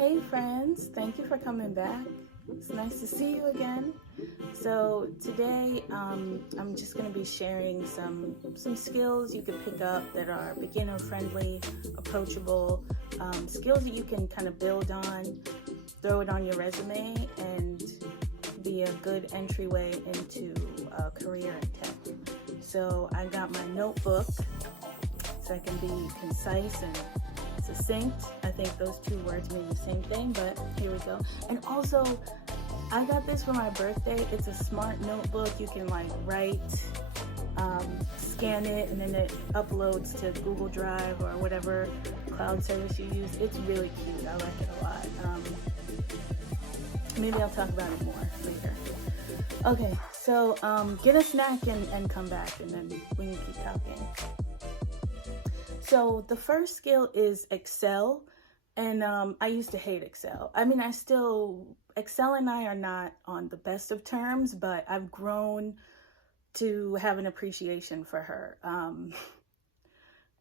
Hey friends, thank you for coming back. It's nice to see you again. So today I'm just going to be sharing some skills you can pick up that are beginner friendly, approachable, skills that you can kind of build on, throw it on your resume, and be a good entryway into a career in tech. So I got my notebook so I can be concise and succinct. I think those two words mean the same thing, but here we go. And also, I got this for my birthday. It's a smart notebook. You can like write, scan it, and then it uploads to Google Drive or whatever cloud service you use. It's really cute. I like it a lot. Maybe I'll talk about it more later. Okay, so get a snack and come back, and then we can keep talking. So the first skill is Excel, and I used to hate Excel. I mean, Excel and I are not on the best of terms, but I've grown to have an appreciation for her.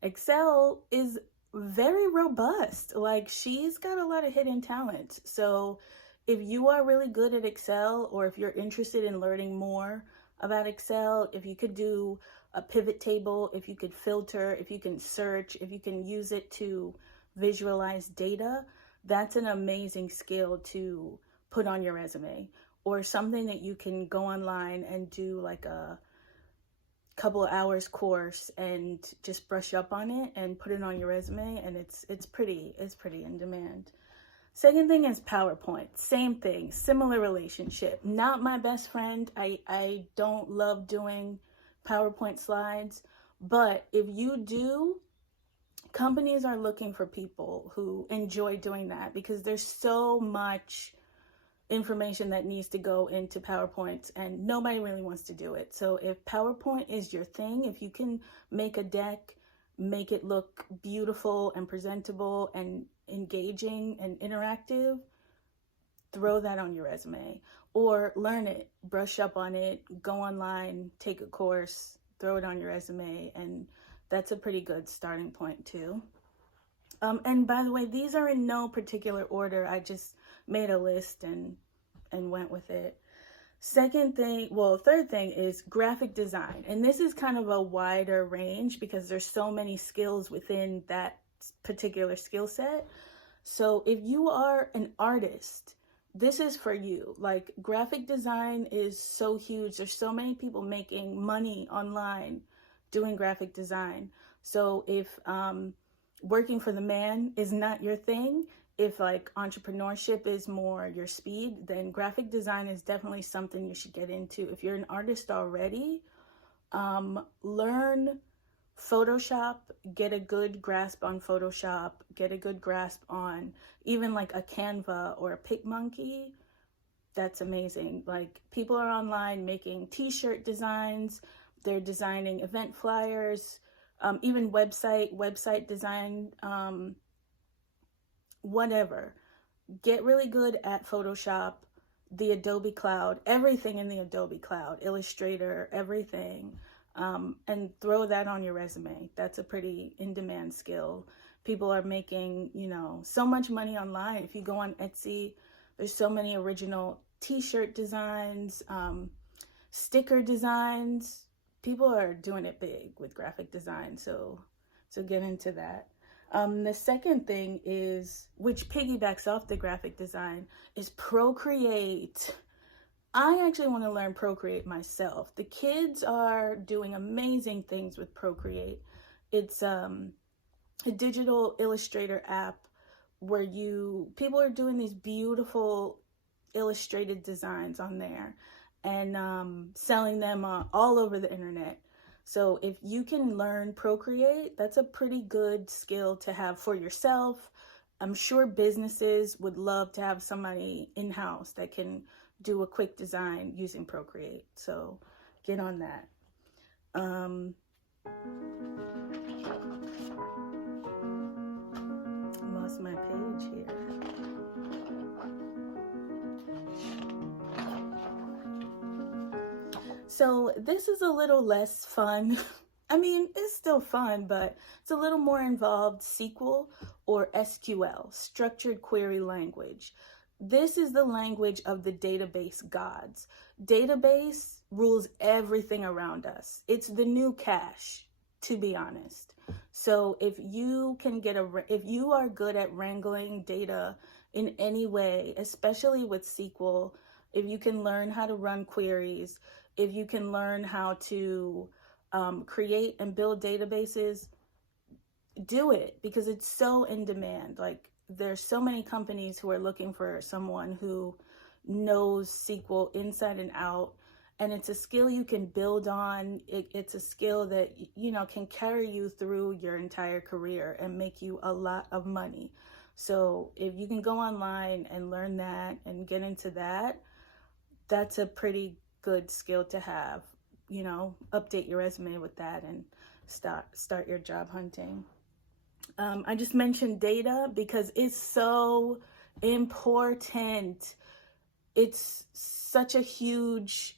Excel is very robust. Like, she's got a lot of hidden talent. So if you are really good at Excel, or if you're interested in learning more about Excel, if you could do a pivot table, if you could filter, if you can search, if you can use it to visualize data, that's an amazing skill to put on your resume, or something that you can go online and do like a couple of hours course and just brush up on it and put it on your resume, and it's pretty in demand. Second thing is PowerPoint. Same thing, similar relationship. Not my best friend. I don't love doing PowerPoint slides, but if you do, companies are looking for people who enjoy doing that, because there's so much information that needs to go into PowerPoints and nobody really wants to do it. So if PowerPoint is your thing, if you can make a deck, make it look beautiful and presentable and engaging and interactive, throw that on your resume, or learn it, brush up on it, go online, take a course, throw it on your resume, and that's a pretty good starting point too. And by the way, these are in no particular order. I just made a list and went with it. Third thing is graphic design. And this is kind of a wider range because there's so many skills within that particular skill set. So if you are an artist, this is for you. Like, graphic design is so huge. There's so many people making money online doing graphic design. So if working for the man is not your thing, if like entrepreneurship is more your speed, then graphic design is definitely something you should get into. If you're an artist already, learn Photoshop, get a good grasp on Photoshop, get a good grasp on even like a Canva or a PicMonkey. That's amazing. Like, people are online making t-shirt designs, they're designing event flyers, even website design, whatever. Get really good at Photoshop, the Adobe Cloud, everything in the Adobe Cloud, Illustrator, everything. And throw that on your resume. That's a pretty in-demand skill. People are making, so much money online. If you go on Etsy, there's so many original t-shirt designs, sticker designs. People are doing it big with graphic design, so get into that. The second thing is, which piggybacks off the graphic design, is Procreate. I actually want to learn Procreate myself. The kids are doing amazing things with Procreate. It's a digital illustrator app where people are doing these beautiful illustrated designs on there and selling them all over the internet. So if you can learn Procreate, that's a pretty good skill to have for yourself. I'm sure businesses would love to have somebody in-house that can do a quick design using Procreate. So get on that. Lost my page here. So this is a little less fun I mean, it's still fun, but it's a little more involved. SQL or SQL, structured query language. This is the language of the database gods. Database rules everything around us. It's the new cash, to be honest. So if you are good at wrangling data in any way, especially with SQL, if you can learn how to run queries, if you can learn how to create and build databases, do it, because it's so in demand. Like, there's so many companies who are looking for someone who knows SQL inside and out, and it's a skill you can build on. It's a skill that, you know, can carry you through your entire career and make you a lot of money. So if you can go online and learn that and get into that, that's a pretty good skill to have. You know, update your resume with that and start your job hunting. I just mentioned data because it's so important. It's a huge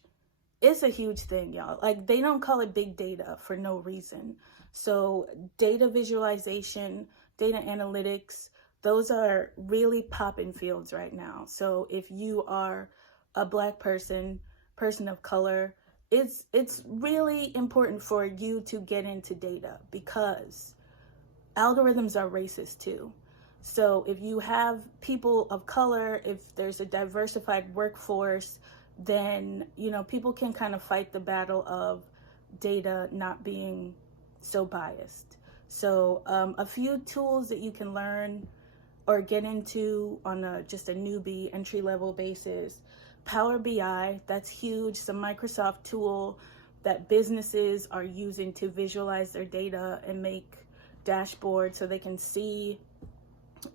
thing, y'all. Like, they don't call it big data for no reason. So data visualization, data analytics, those are really popping fields right now. So if you are a Black person of color, it's really important for you to get into data, because algorithms are racist too. So if you have people of color, if there's a diversified workforce, then, you know, people can kind of fight the battle of data not being so biased. So a few tools that you can learn or get into on just a newbie entry-level basis. Power BI, that's huge. It's a Microsoft tool that businesses are using to visualize their data and make dashboards so they can see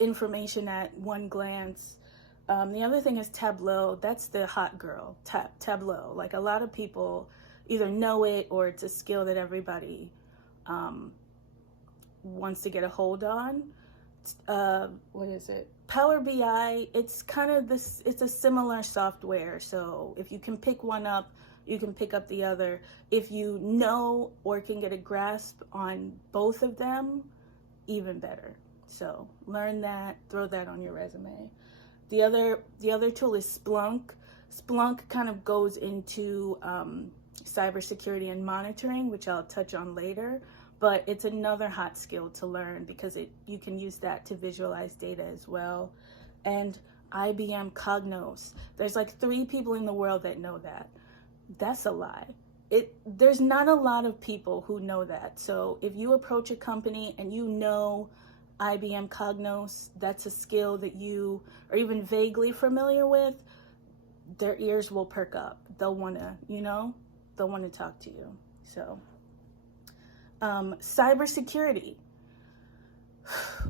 information at one glance. The other thing is Tableau. That's the hot girl, Tableau. Like, a lot of people either know it or it's a skill that everybody wants to get a hold on. What is it? Power BI, it's kind of this, it's a similar software. So if you can pick one up, you can pick up the other. If you know or can get a grasp on both of them, even better. So learn that, throw that on your resume. The other tool is Splunk. Splunk kind of goes into cybersecurity and monitoring, which I'll touch on later. But it's another hot skill to learn because you can use that to visualize data as well. And IBM Cognos. There's like 3 people in the world that know that. That's a lie. There's not a lot of people who know that. So if you approach a company and you know IBM Cognos, that's a skill that you are even vaguely familiar with, their ears will perk up. They'll want to talk to you. So cybersecurity.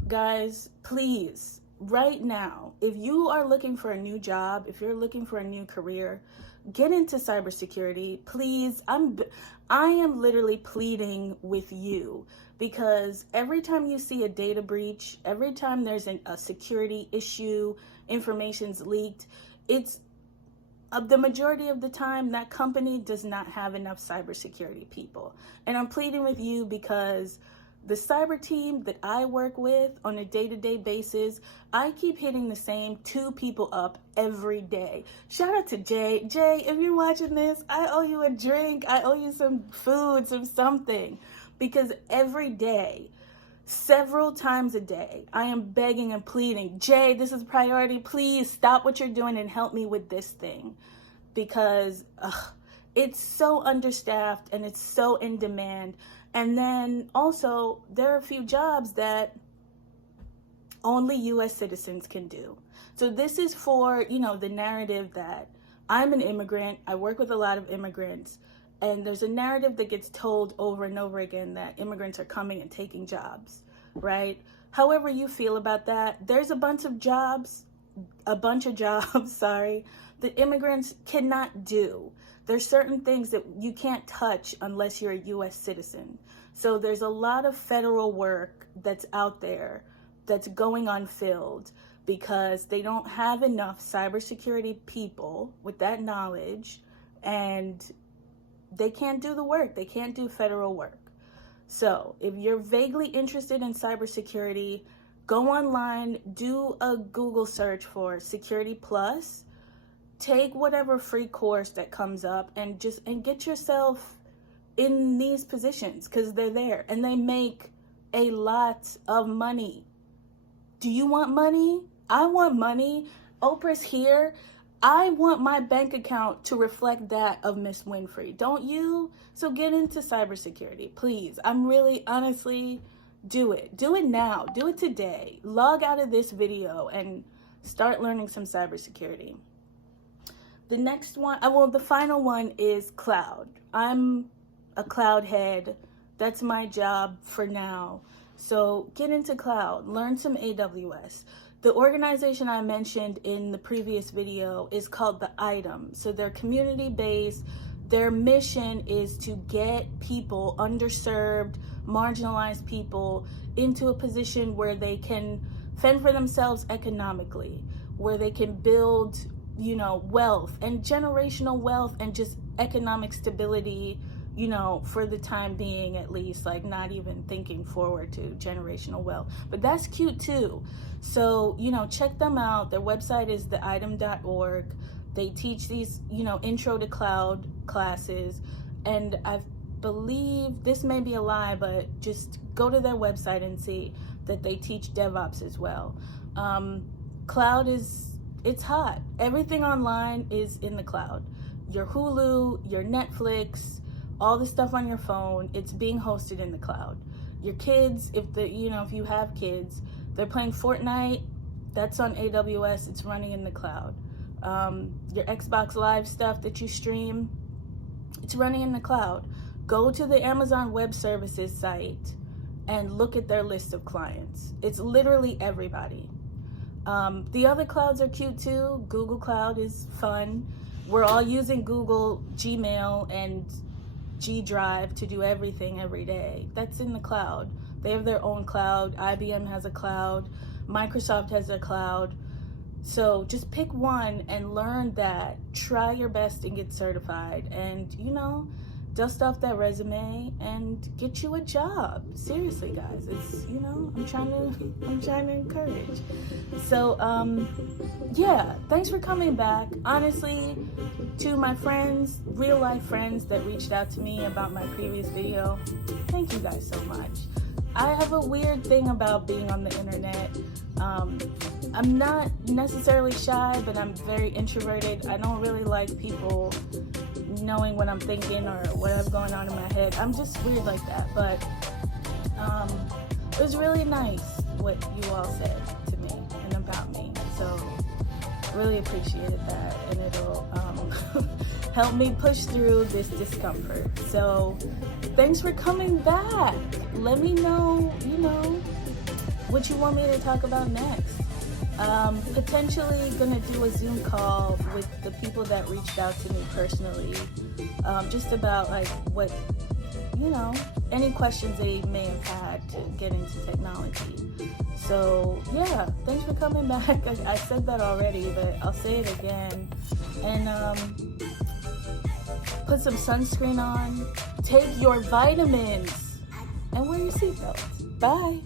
Guys, please, right now, if you are looking for a new job, if you're looking for a new career, get into cybersecurity, please. I am literally pleading with you, because every time you see a data breach, every time there's a security issue, information's leaked, it's the majority of the time that company does not have enough cybersecurity people. And I'm pleading with you because the cyber team that I work with on a day-to-day basis, I keep hitting the same 2 people up every day. Shout out to Jay. Jay, if you're watching this, I owe you a drink. I owe you some food, something. Because every day, several times a day, I am begging and pleading, Jay, this is priority. Please stop what you're doing and help me with this thing. Because it's so understaffed and it's so in demand. And then also, there are a few jobs that only U.S. citizens can do. So this is for, the narrative that I'm an immigrant. I work with a lot of immigrants. And there's a narrative that gets told over and over again that immigrants are coming and taking jobs, right? However you feel about that, there's a bunch of jobs, that immigrants cannot do. There's certain things that you can't touch unless you're a U.S. citizen. So there's a lot of federal work that's out there that's going unfilled because they don't have enough cybersecurity people with that knowledge, and they can't do the work. They can't do federal work. So if you're vaguely interested in cybersecurity, go online, do a Google search for Security Plus, take whatever free course that comes up, and get yourself in these positions, because they're there and they make a lot of money. Do you want money? I want money. Oprah's here. I want my bank account to reflect that of Miss Winfrey. Don't you? So get into cybersecurity, please. I'm really, honestly, do it. Do it now. Do it today. Log out of this video and start learning some cybersecurity. The next one, the final one is cloud. I'm a cloud head. That's my job for now. So get into cloud, learn some AWS. The organization I mentioned in the previous video is called The Item. So they're community-based. Their mission is to get people, underserved, marginalized people, into a position where they can fend for themselves economically, where they can build, wealth and generational wealth and just economic stability, for the time being, at least, like not even thinking forward to generational wealth. But that's cute too. So, check them out. Their website is theitem.org. They teach these, intro to cloud classes. And I believe, this may be a lie, but just go to their website and see that they teach DevOps as well. Cloud it's hot. Everything online is in the cloud. Your Hulu, your Netflix, all the stuff on your phone, it's being hosted in the cloud. Your kids, if you have kids, they're playing Fortnite, that's on AWS, it's running in the cloud. Your Xbox Live stuff that you stream, it's running in the cloud. Go to the Amazon Web Services site and look at their list of clients. It's literally everybody. The other clouds are cute too. Google Cloud is fun. We're all using Google Gmail and G Drive to do everything every day. That's in the cloud. They have their own cloud. IBM has a cloud. Microsoft has their cloud. So just pick one and learn that. Try your best and get certified. And, dust off that resume and get you a job. Seriously, guys. It's, I'm trying to encourage. So, yeah, thanks for coming back. Honestly, to my friends, real life friends that reached out to me about my previous video, thank you guys so much. I have a weird thing about being on the internet. I'm not necessarily shy, but I'm very introverted. I don't really like people knowing what I'm thinking or what I have going on in my head. I'm just weird like that. But it was really nice what you all said to me and about me. So really appreciated that, and it'll help me push through this discomfort. So thanks for coming back. Let me know, what you want me to talk about next. Potentially gonna do a Zoom call with the people that reached out to me personally, just about like what, any questions they may have had to get into technology. So yeah, thanks for coming back. I said that already, but I'll say it again. And put some sunscreen on, take your vitamins, and wear your seatbelts. Bye.